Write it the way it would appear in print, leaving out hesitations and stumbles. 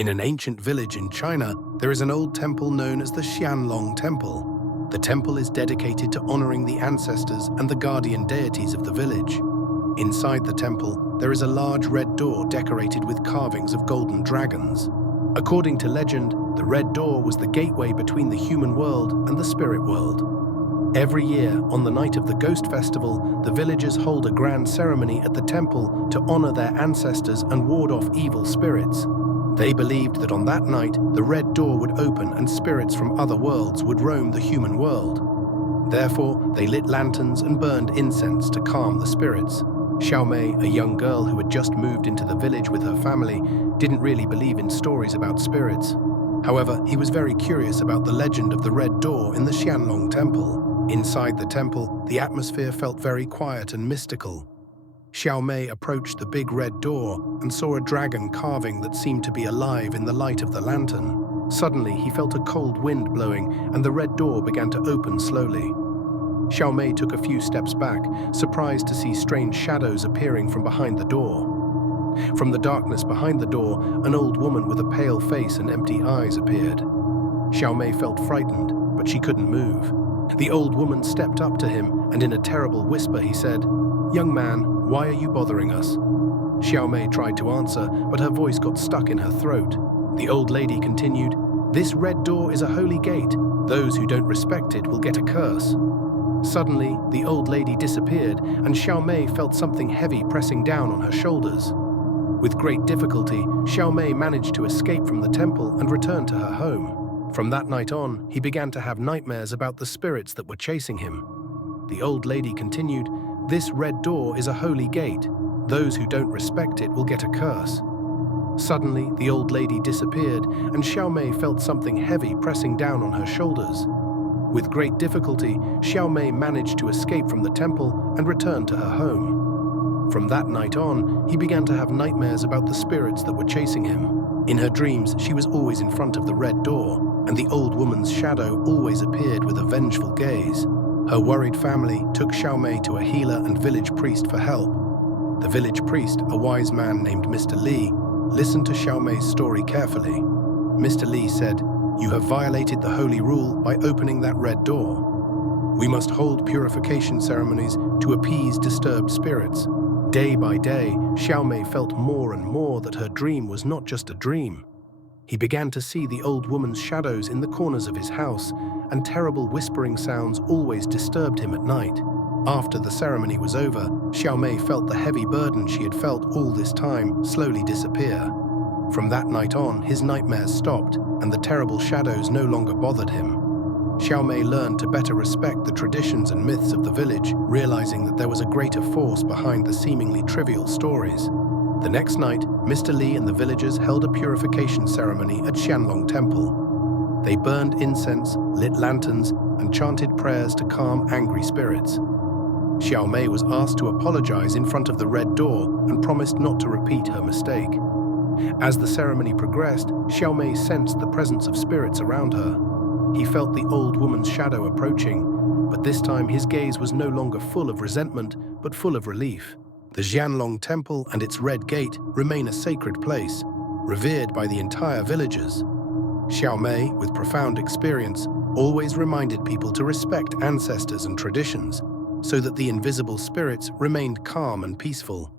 In an ancient village in China, there is an old temple known as the Qianlong Temple. The temple is dedicated to honoring the ancestors and the guardian deities of the village. Inside the temple, there is a large red door decorated with carvings of golden dragons. According to legend, the red door was the gateway between the human world and the spirit world. Every year, on the night of the Ghost Festival, the villagers hold a grand ceremony at the temple to honor their ancestors and ward off evil spirits. They believed that on that night, the red door would open and spirits from other worlds would roam the human world. Therefore, they lit lanterns and burned incense to calm the spirits. Xiaomei, a young girl who had just moved into the village with her family, didn't really believe in stories about spirits. However, he was very curious about the legend of the red door in the Qianlong Temple. Inside the temple, the atmosphere felt very quiet and mystical. Xiaomei approached the big red door and saw a dragon carving that seemed to be alive in the light of the lantern. Suddenly, he felt a cold wind blowing and the red door began to open slowly. Xiaomei took a few steps back, surprised to see strange shadows appearing from behind the door. From the darkness behind the door, an old woman with a pale face and empty eyes appeared. Xiaomei felt frightened, but she couldn't move. The old woman stepped up to him, and in a terrible whisper he said, "Young man, why are you bothering us?" Xiaomei tried to answer, but her voice got stuck in her throat. The old lady continued, "This red door is a holy gate. Those who don't respect it will get a curse." Suddenly, the old lady disappeared, and Xiaomei felt something heavy pressing down on her shoulders. With great difficulty, Xiaomei managed to escape from the temple and return to her home. From that night on, he began to have nightmares about the spirits that were chasing him. The old lady continued, "This red door is a holy gate. Those who don't respect it will get a curse." Suddenly, the old lady disappeared, and Xiaomei felt something heavy pressing down on her shoulders. With great difficulty, Xiaomei managed to escape from the temple and return to her home. From that night on, he began to have nightmares about the spirits that were chasing him. In her dreams, she was always in front of the red door, and the old woman's shadow always appeared with a vengeful gaze. Her worried family took Xiaomei to a healer and village priest for help. The village priest, a wise man named Mr. Li, listened to Xiaomei's story carefully. Mr. Li said, "You have violated the holy rule by opening that red door. We must hold purification ceremonies to appease disturbed spirits." Day by day, Xiaomei felt more and more that her dream was not just a dream. He began to see the old woman's shadows in the corners of his house, and terrible whispering sounds always disturbed him at night. After the ceremony was over, Xiaomei felt the heavy burden she had felt all this time slowly disappear. From that night on, his nightmares stopped, and the terrible shadows no longer bothered him. Xiaomei learned to better respect the traditions and myths of the village, realizing that there was a greater force behind the seemingly trivial stories. The next night, Mr. Li and the villagers held a purification ceremony at Qianlong Temple. They burned incense, lit lanterns, and chanted prayers to calm angry spirits. Xiaomei was asked to apologize in front of the red door and promised not to repeat her mistake. As the ceremony progressed, Xiaomei sensed the presence of spirits around her. He felt the old woman's shadow approaching, but this time his gaze was no longer full of resentment, but full of relief. The Qianlong Temple and its red gate remain a sacred place, revered by the entire villagers. Xiaomei, with profound experience, always reminded people to respect ancestors and traditions, so that the invisible spirits remained calm and peaceful.